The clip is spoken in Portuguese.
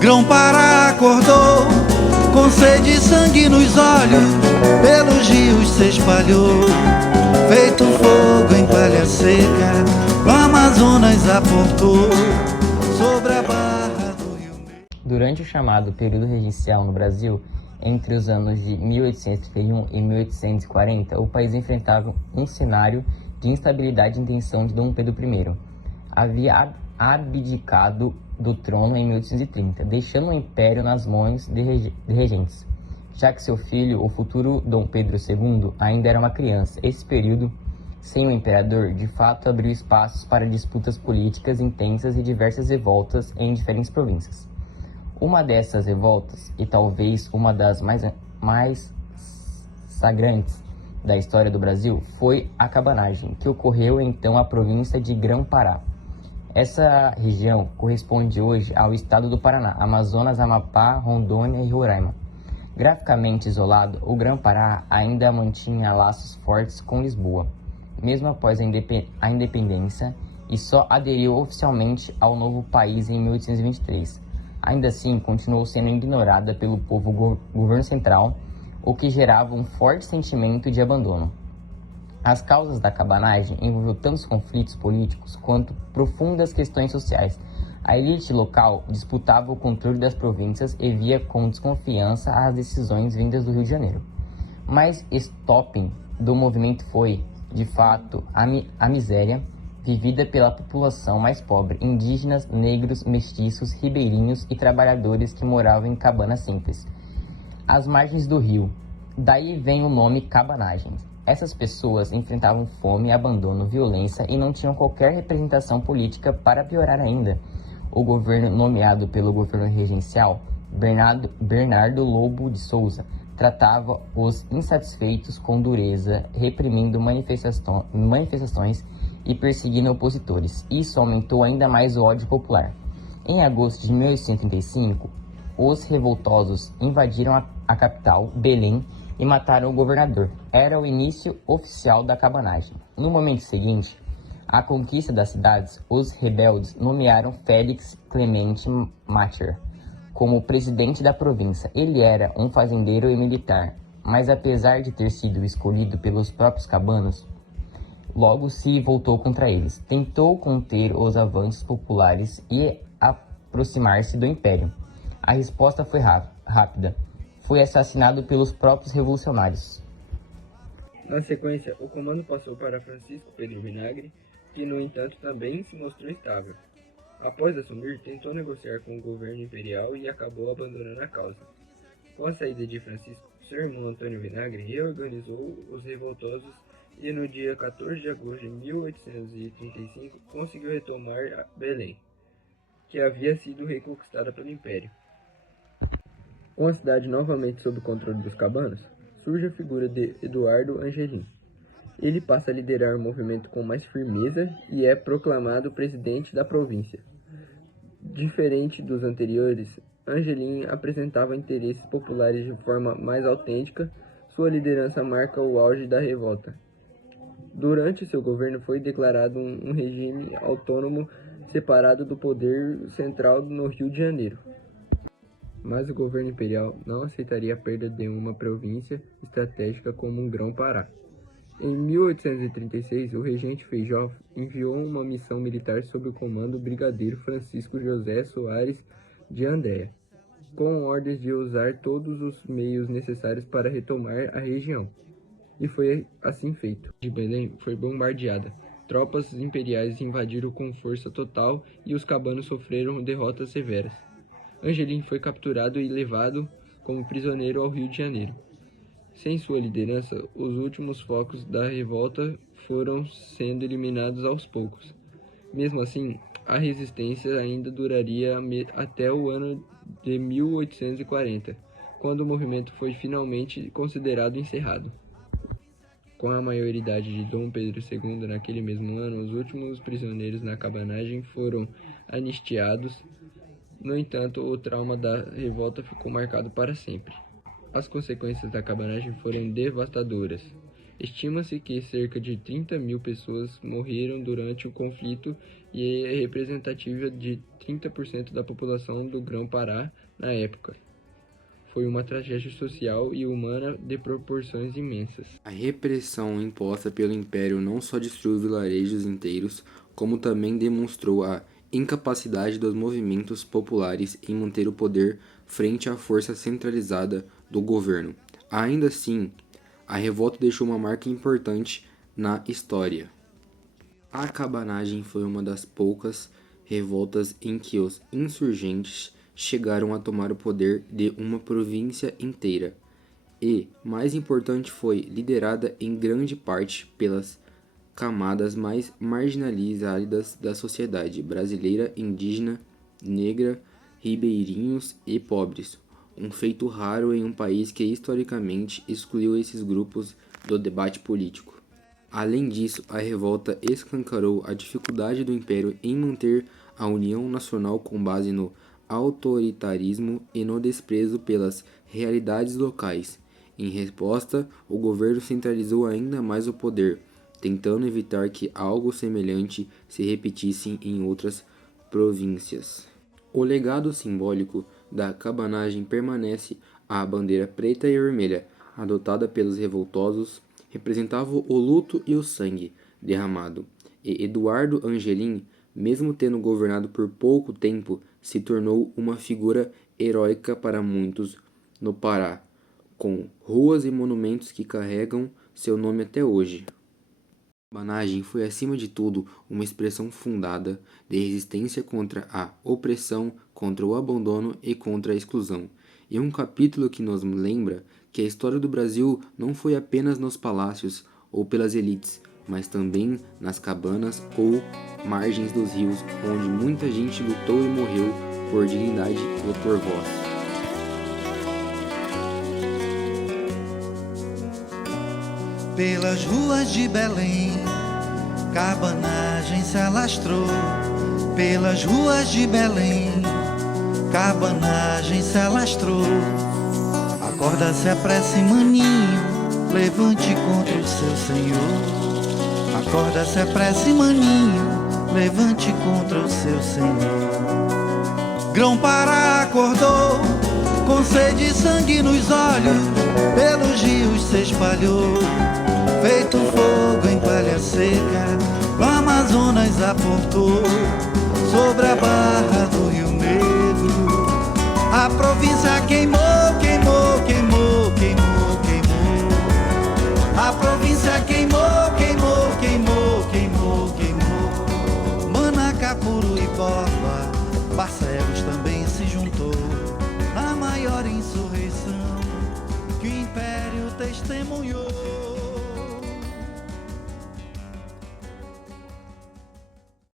Grão-Pará acordou, com sede e sangue nos olhos, pelos rios se espalhou, feito fogo em palha seca, no Amazonas apontou, sobre a barra do Rio Negro. Durante o chamado período regencial no Brasil, entre os anos de 1831 e 1840, o país enfrentava um cenário de instabilidade e intenção de Dom Pedro I. Havia abdicado do trono em 1830, deixando o império nas mãos de regentes, já que seu filho, o futuro Dom Pedro II, ainda era uma criança. Esse período, sem o imperador, de fato abriu espaços para disputas políticas intensas e diversas revoltas em diferentes províncias. Uma dessas revoltas, e talvez uma das mais sagrantes da história do Brasil, foi a cabanagem, que ocorreu então na província de Grão-Pará. Essa região corresponde hoje ao estado do Paraná, Amazonas, Amapá, Rondônia e Roraima. Graficamente isolado, o Grão-Pará ainda mantinha laços fortes com Lisboa, mesmo após a independência, e só aderiu oficialmente ao novo país em 1823. Ainda assim, continuou sendo ignorada pelo povo governo central, o que gerava um forte sentimento de abandono. As causas da cabanagem envolveu tantos conflitos políticos quanto profundas questões sociais. A elite local disputava o controle das províncias e via com desconfiança as decisões vindas do Rio de Janeiro. Mas estopim do movimento foi, de fato, a miséria vivida pela população mais pobre, indígenas, negros, mestiços, ribeirinhos e trabalhadores que moravam em cabanas simples, às margens do rio. Daí vem o nome cabanagem. Essas pessoas enfrentavam fome, abandono, violência e não tinham qualquer representação política. Para piorar ainda, o governo nomeado pelo governo regencial, Bernardo Lobo de Souza, tratava os insatisfeitos com dureza, reprimindo manifestações e perseguindo opositores. Isso aumentou ainda mais o ódio popular. Em agosto de 1835, os revoltosos invadiram a capital, Belém, e mataram o governador. Era o início oficial da cabanagem. No momento seguinte, à conquista das cidades, os rebeldes nomearam Félix Clemente Macher como presidente da província. Ele era um fazendeiro e militar, mas apesar de ter sido escolhido pelos próprios cabanos, logo se voltou contra eles. Tentou conter os avanços populares e aproximar-se do império. A resposta foi rápida. Foi assassinado pelos próprios revolucionários. Na sequência, o comando passou para Francisco Pedro Vinagre, que no entanto também se mostrou estável. Após assumir, tentou negociar com o governo imperial e acabou abandonando a causa. Com a saída de Francisco, seu irmão Antônio Vinagre reorganizou os revoltosos e no dia 14 de agosto de 1835 conseguiu retomar Belém, que havia sido reconquistada pelo Império. Com a cidade novamente sob o controle dos cabanos, surge a figura de Eduardo Angelim. Ele passa a liderar o movimento com mais firmeza e é proclamado presidente da província. Diferente dos anteriores, Angelim apresentava interesses populares de forma mais autêntica. Sua liderança marca o auge da revolta. Durante seu governo foi declarado um regime autônomo separado do poder central no Rio de Janeiro. Mas o governo imperial não aceitaria a perda de uma província estratégica como o Grão-Pará. Em 1836, o regente Feijó enviou uma missão militar sob o comando do brigadeiro Francisco José Soares de Andéa, com ordens de usar todos os meios necessários para retomar a região. E foi assim feito. De Belém foi bombardeada. Tropas imperiais invadiram com força total e os cabanos sofreram derrotas severas. Angelim foi capturado e levado como prisioneiro ao Rio de Janeiro. Sem sua liderança, os últimos focos da revolta foram sendo eliminados aos poucos. Mesmo assim, a resistência ainda duraria até o ano de 1840, quando o movimento foi finalmente considerado encerrado. Com a maioridade de Dom Pedro II naquele mesmo ano, os últimos prisioneiros na cabanagem foram anistiados. No entanto, o trauma da revolta ficou marcado para sempre. As consequências da cabanagem foram devastadoras. Estima-se que cerca de 30 mil pessoas morreram durante o conflito e é representativa de 30% da população do Grão-Pará na época. Foi uma tragédia social e humana de proporções imensas. A repressão imposta pelo Império não só destruiu vilarejos inteiros, como também demonstrou a incapacidade dos movimentos populares em manter o poder frente à força centralizada do governo. Ainda assim, a revolta deixou uma marca importante na história. A cabanagem foi uma das poucas revoltas em que os insurgentes chegaram a tomar o poder de uma província inteira e, mais importante, foi liderada em grande parte pelas camadas mais marginalizadas da sociedade brasileira, indígena, negra, ribeirinhos e pobres, um feito raro em um país que historicamente excluiu esses grupos do debate político. Além disso, a revolta escancarou a dificuldade do Império em manter a união nacional com base no autoritarismo e no desprezo pelas realidades locais. Em resposta, o governo centralizou ainda mais o poder, tentando evitar que algo semelhante se repetisse em outras províncias. O legado simbólico da cabanagem permanece. A bandeira preta e vermelha, adotada pelos revoltosos, representava o luto e o sangue derramado, e Eduardo Angelim, mesmo tendo governado por pouco tempo, se tornou uma figura heróica para muitos no Pará, com ruas e monumentos que carregam seu nome até hoje. A cabanagem foi, acima de tudo, uma expressão fundada de resistência contra a opressão, contra o abandono e contra a exclusão, e um capítulo que nos lembra que a história do Brasil não foi apenas nos palácios ou pelas elites, mas também nas cabanas ou margens dos rios, onde muita gente lutou e morreu por dignidade e por voz. Pelas ruas de Belém, cabanagem se alastrou. Pelas ruas de Belém, cabanagem se alastrou. Acorda-se, apresse, maninho, levante contra o seu senhor. Acorda-se, apresse, maninho, levante contra o seu senhor. Grão-Pará acordou, com sede e sangue nos olhos, pelos rios se espalhou, feito fogo em palha seca, o Amazonas aportou, sobre a barra do Rio Negro. A província queimou, queimou, queimou, queimou, queimou. A província queimou, queimou, queimou, queimou, queimou. Manacapuru e Borba, Barcelos também se juntou na maior insurreição que o Império testemunhou.